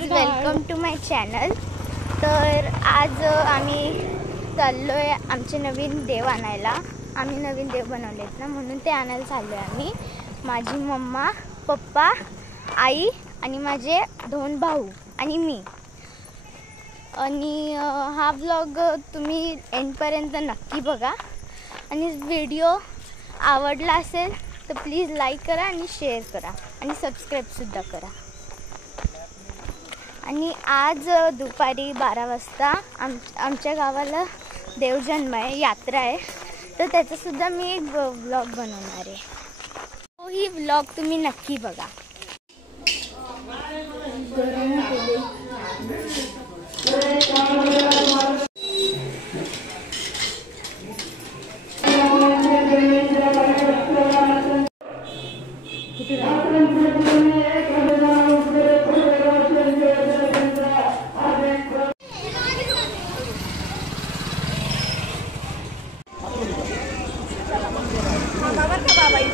Guys, welcome to my channel. तर आज आम्ही चाललो आहे आमचे नवीन देव आणायला। आम्ही नवीन देव बनवलेत ना, म्हणून ते आणायला चाललो आहे आम्ही। माझी मम्मा, पप्पा, आई आणि माझे 2 भाऊ आणि मी। आणि हा व्लॉग तुम्ही एंडपर्यंत नक्की बघा। आणि व्हिडिओ आवडला असेल तर प्लीज लाईक करा आणि शेअर करा आणि सबस्क्राईबसुद्धा करा। आणि आज दुपारी 12 वाजता आमच्या गावाला देवजन्म आहे, यात्रा आहे, तर त्याचासुद्धा मी एक व्लॉग बनवणार आहे। तोही व्लॉग तुम्ही नक्की बघा।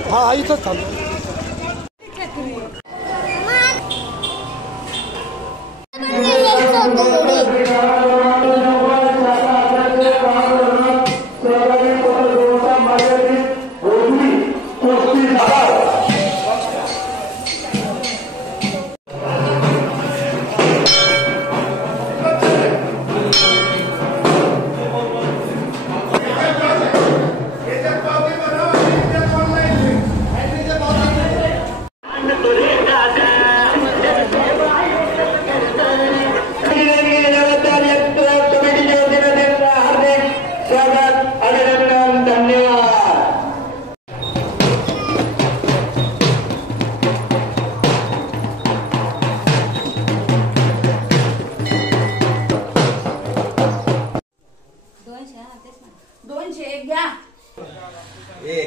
हाँ इथंच थांबलो।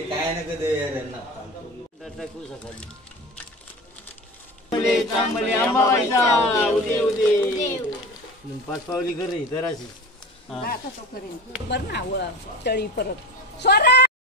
काय नको दे पाच पावली कर रे जराशी बरं ना तळी परत स्वरा